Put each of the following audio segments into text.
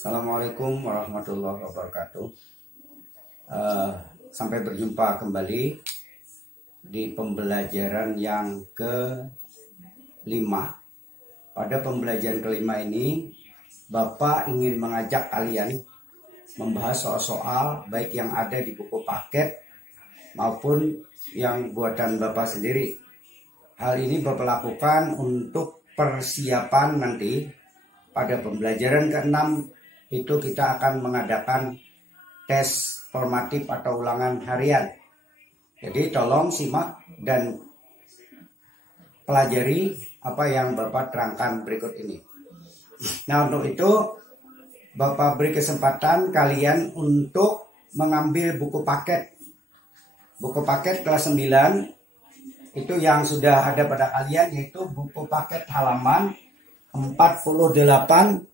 Assalamualaikum warahmatullahi wabarakatuh. Sampai berjumpa kembali di pembelajaran yang kelima. Pada pembelajaran kelima ini, Bapak ingin mengajak kalian membahas soal-soal baik yang ada di buku paket maupun yang buatan Bapak sendiri. Hal ini Bapak lakukan untuk persiapan nanti pada pembelajaran ke-6 itu kita akan mengadakan tes formatif atau ulangan harian. Jadi tolong simak dan pelajari apa yang Bapak terangkan berikut ini. Nah, untuk itu Bapak beri kesempatan kalian untuk mengambil buku paket. Buku paket kelas 9 itu yang sudah ada pada kalian, yaitu buku paket halaman 48.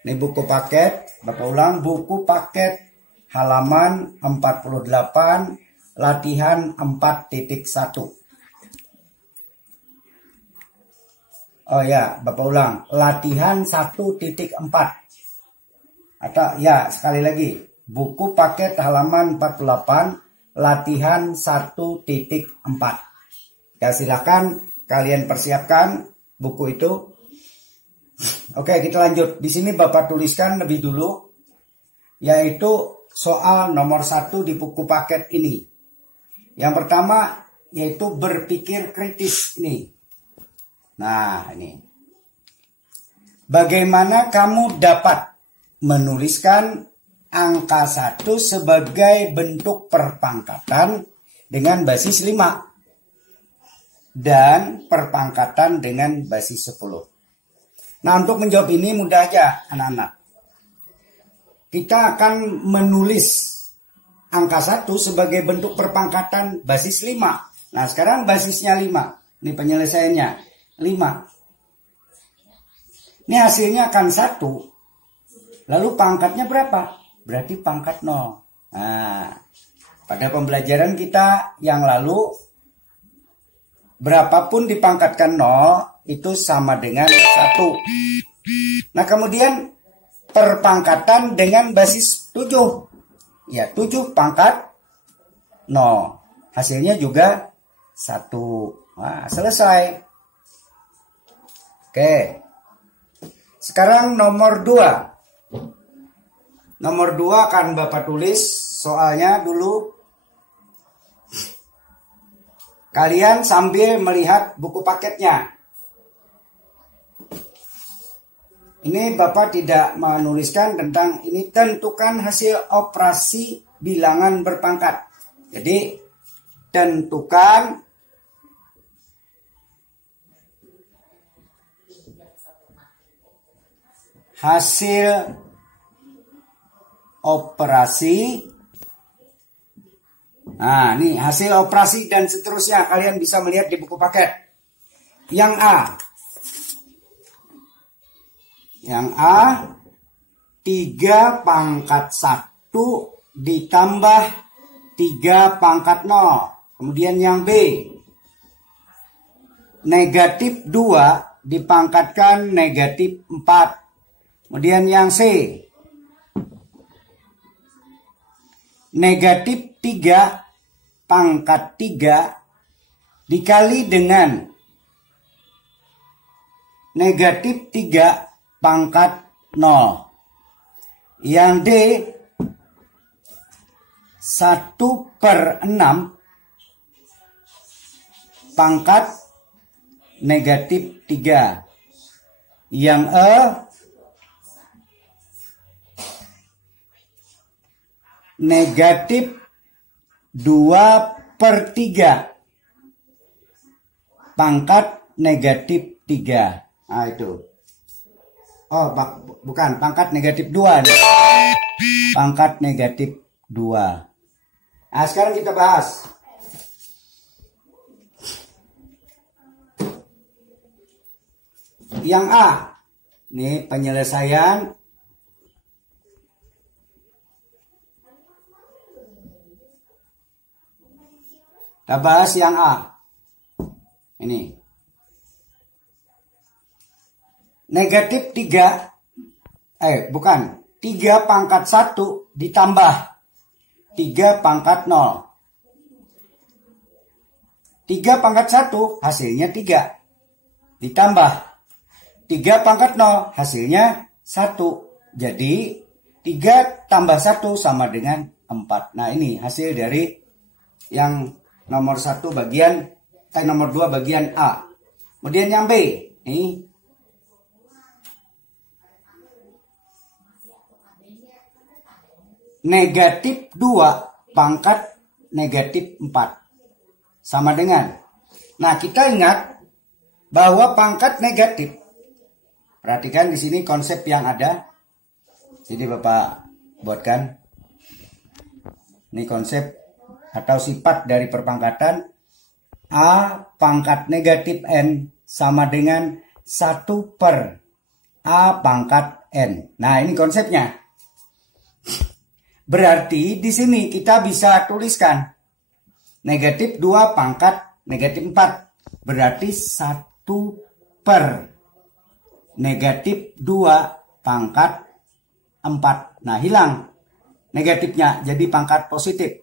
Ini buku paket, Bapak ulang, buku paket halaman 48, latihan 4.1. Oh ya, Bapak ulang, latihan 1.4. Atau ya, sekali lagi, buku paket halaman 48, latihan 1.4. Ya, silakan kalian persiapkan buku itu. Oke, kita lanjut. Di sini Bapak tuliskan lebih dulu, yaitu soal nomor 1 di buku paket ini. Yang pertama, yaitu berpikir kritis ini. Nah, ini. Bagaimana kamu dapat menuliskan angka 1 sebagai bentuk perpangkatan dengan basis 5 dan perpangkatan dengan basis 10? Nah, untuk menjawab ini mudah aja anak-anak. Kita akan menulis angka 1 sebagai bentuk perpangkatan basis 5. Nah, sekarang basisnya 5. Ini penyelesaiannya 5. Ini hasilnya akan 1. Lalu pangkatnya berapa? Berarti pangkat 0. Nah, pada pembelajaran kita yang lalu, berapapun dipangkatkan 0 itu sama dengan 1. Nah, kemudian perpangkatan dengan basis 7. Ya, 7 pangkat 0. Hasilnya juga 1. Nah, selesai. Oke. Sekarang nomor 2. Nomor 2 akan Bapak tulis soalnya dulu. Kalian sambil melihat buku paketnya. Ini Bapak tidak menuliskan tentang ini, tentukan hasil operasi bilangan berpangkat. Jadi tentukan hasil operasi. Nah, ini hasil operasi dan seterusnya kalian bisa melihat di buku paket. Yang A. Yang A, 3 pangkat 1 ditambah 3 pangkat 0. Kemudian yang B, negatif 2 dipangkatkan negatif 4. Kemudian yang C, negatif 3 pangkat 3 dikali dengan negatif 3 pangkat 0. Yang D, 1/6 pangkat negatif 3. Yang E, negatif 2/3 pangkat negatif 3. Nah, itu. Oh, bukan, pangkat negatif 2 nih. Pangkat negatif 2. Nah, sekarang kita bahas. Yang A. Ini penyelesaian. Kita bahas yang A. Ini. Negatif 3 bukan. 3 pangkat 1 ditambah 3 pangkat 0. 3 pangkat 1 hasilnya 3. Ditambah 3 pangkat 0 hasilnya 1. Jadi 3 tambah 1 sama dengan 4. Nah ini hasil dari yang nomor 1 bagian, nomor 2 bagian A. Kemudian yang B. Ini negatif 2 pangkat negatif 4 sama dengan. Nah, kita ingat bahwa pangkat negatif. Perhatikan di sini konsep yang ada. Jadi Bapak buatkan. Ini konsep atau sifat dari perpangkatan. A pangkat negatif N sama dengan 1 per A pangkat N. Nah, ini konsepnya. Berarti di sini kita bisa tuliskan negatif 2 pangkat negatif 4. Berarti 1 per negatif 2 pangkat 4. Nah, hilang negatifnya jadi pangkat positif.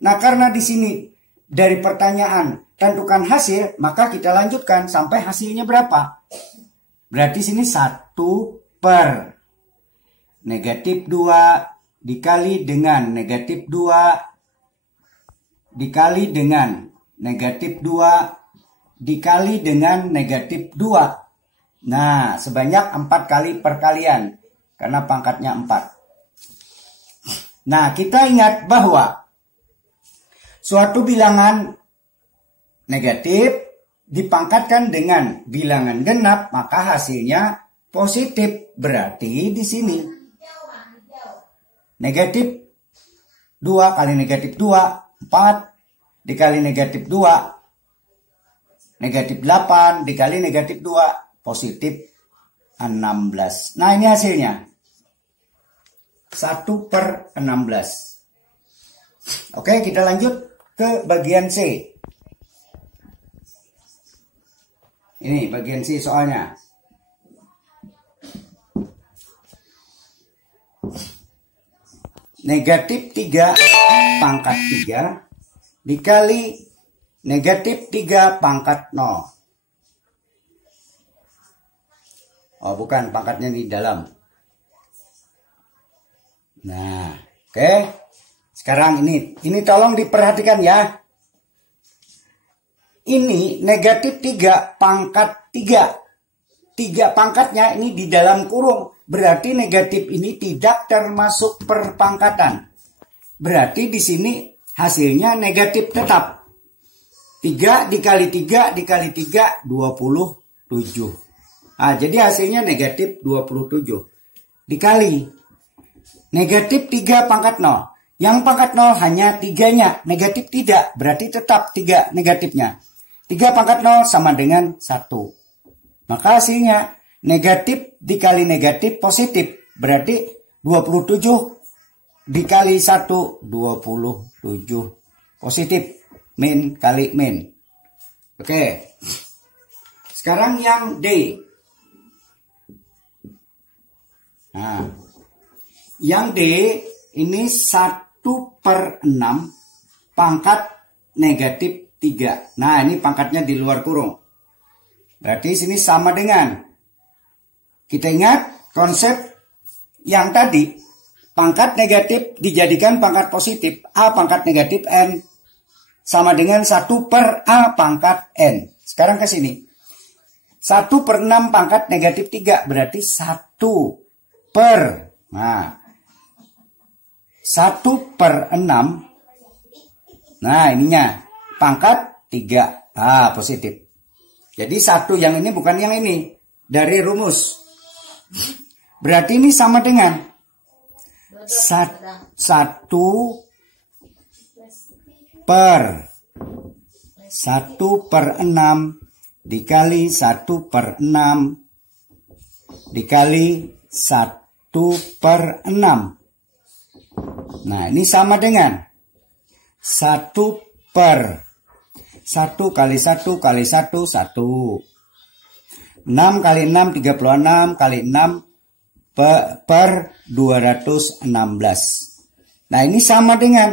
Nah, karena di sini dari pertanyaan tentukan hasil, maka kita lanjutkan sampai hasilnya berapa. Berarti sini 1 per negatif 2 dikali dengan negatif 2 dikali dengan negatif 2 dikali dengan negatif 2. Nah, sebanyak 4 kali perkalian karena pangkatnya 4. Nah, kita ingat bahwa suatu bilangan negatif dipangkatkan dengan bilangan genap, maka hasilnya positif. Berarti di sini negatif 2 kali negatif 2, 4 dikali negatif 2, negatif 8 dikali negatif 2, positif 16. Nah, ini hasilnya 1 per 16. Oke, kita lanjut ke bagian C. Ini bagian C soalnya. Negatif 3 pangkat 3 dikali negatif 3 pangkat 0. Oh, bukan, pangkatnya di dalam. Nah, oke. Sekarang ini tolong diperhatikan ya. Ini negatif 3 pangkat 3. 3 pangkatnya ini di dalam kurung. Berarti negatif ini tidak termasuk perpangkatan. Berarti di sini hasilnya negatif tetap. 3 dikali 3 dikali 3, 27. Nah, jadi hasilnya negatif 27. Dikali negatif 3 pangkat 0. Yang pangkat 0 hanya 3-nya. Negatif tidak. Berarti tetap 3 negatifnya. 3 pangkat 0 sama dengan 1. Maka hasilnya negatif dikali negatif positif. Berarti 27 dikali 1, 27. Positif. Min kali min. Oke. Sekarang yang D. Nah, yang D ini 1 per 6 pangkat negatif 3. Nah, ini pangkatnya di luar kurung. Berarti sini sama dengan, kita ingat konsep yang tadi, pangkat negatif dijadikan pangkat positif. A pangkat negatif N sama dengan 1 per A pangkat N. Sekarang ke sini. 1 per 6 pangkat negatif 3. Berarti 1 per. Nah, 1 per 6. Nah, ininya. Pangkat 3. Ah, positif. Jadi 1 yang ini bukan yang ini. Dari rumus. Berarti ini sama dengan 1 per 1 per 6 dikali 1 per 6 dikali 1 per 6. Nah, ini sama dengan 1 per 1 kali 1 kali 1, 1. 6 kali 6, 36 kali 6, per 216. Nah, ini sama dengan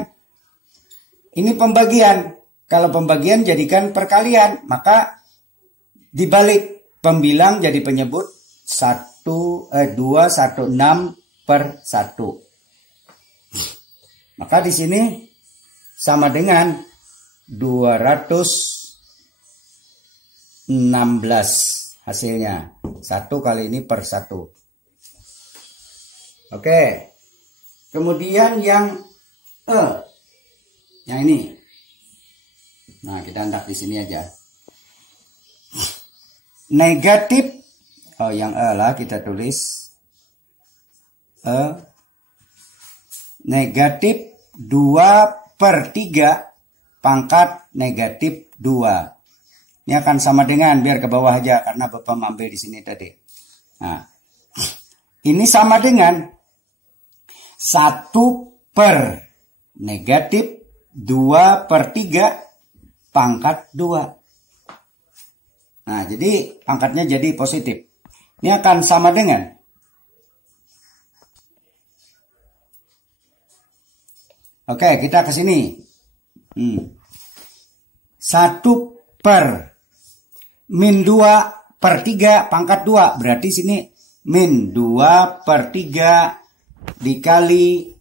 ini pembagian. Kalau pembagian jadikan perkalian, maka dibalik pembilang jadi penyebut 216 per 1. Maka di sini sama dengan 216 hasilnya. 1 kali ini per 1. Oke. Kemudian yang yang ini. Nah, kita angkat di sini aja. Negatif, yang lah kita tulis. Negatif 2/3 pangkat negatif 2. Ini akan sama dengan, biar ke bawah aja karena Bapak ambil di sini tadi. Nah, ini sama dengan 1 per negatif 2/3 pangkat 2. Nah, jadi pangkatnya jadi positif. Ini akan sama dengan oke, kita ke sini. 1 per min 2/3 pangkat 2. Berarti sini min 2/3 dikali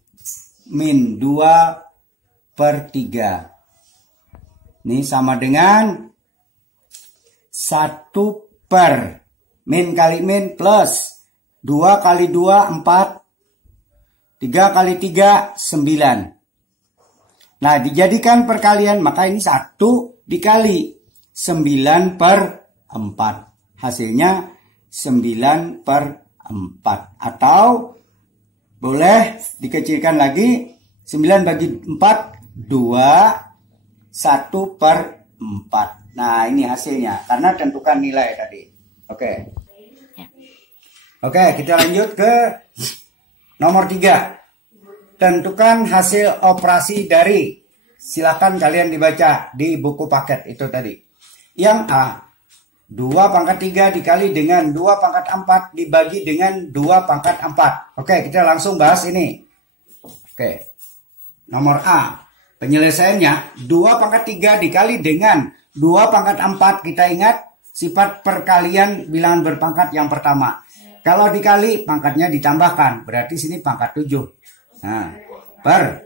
min 2/3. Ini sama dengan 1 per min kali min plus 2 kali 2 4, 3 kali 3 9. Nah, dijadikan perkalian, maka ini 1 dikali 9/4. Hasilnya 9/4. Atau boleh dikecilkan lagi, 9 bagi 4 2, 1/4. Nah, ini hasilnya karena tentukan nilai tadi. Oke. Oke, kita lanjut ke nomor 3. Tentukan hasil operasi dari. Silakan kalian dibaca di buku paket itu tadi. Yang A, 2/3 dikali dengan 2/4 dibagi dengan 2/4. Oke, kita langsung bahas ini. Oke. Nomor A. Penyelesaiannya 2/3 dikali dengan 2/4. Kita ingat sifat perkalian bilangan berpangkat yang pertama. Kalau dikali pangkatnya ditambahkan. Berarti sini pangkat 7. Nah, per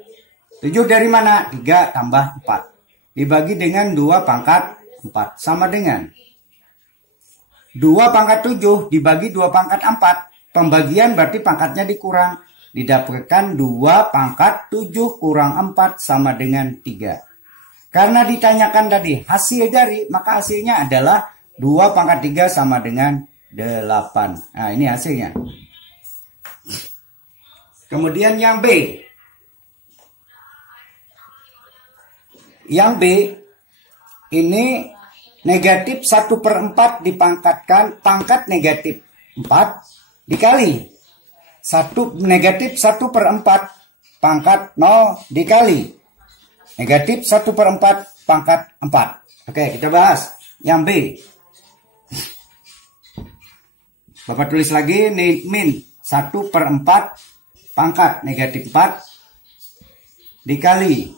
7 dari mana? 3 tambah 4. Dibagi dengan 2/4. Sama dengan 2/7 dibagi 2/4. Pembagian berarti pangkatnya dikurang. Didapatkan 2/7 kurang 4 sama dengan 3. Karena ditanyakan tadi hasil dari, maka hasilnya adalah 2/3 sama dengan 8. Nah, ini hasilnya. Kemudian yang B. Yang B ini negatif 1/4 dipangkatkan pangkat negatif 4 dikali negatif 1/4 pangkat 0 dikali negatif 1/4 pangkat 4. Oke, kita bahas yang B. Bapak tulis lagi, min 1/4 pangkat negatif 4 dikali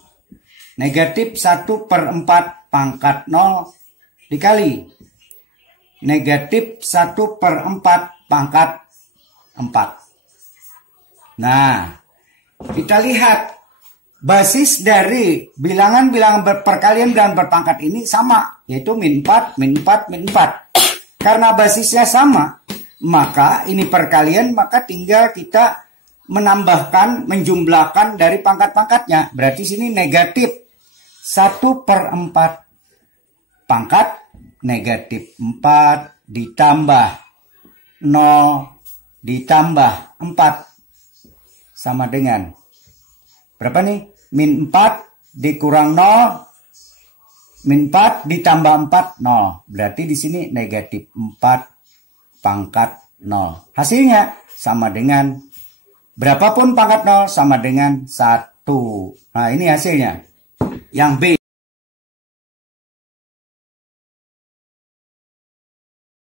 negatif 1/4 pangkat 0 dikali negatif 1/4 pangkat 4. Nah, kita lihat basis dari bilangan-bilangan perkalian bilangan berpangkat ini sama, yaitu min 4, min 4, min 4. Karena basisnya sama, maka ini perkalian, maka tinggal kita menambahkan, menjumlahkan dari pangkat-pangkatnya. Berarti sini negatif 1/4 pangkat negatif 4 ditambah 0 ditambah 4 sama dengan berapa nih? Min 4 dikurang 0, min 4 ditambah 4, 0. Berarti di sini negatif 4 pangkat 0. Hasilnya sama dengan berapapun pangkat 0 sama dengan 1. Nah, ini hasilnya. Yang B.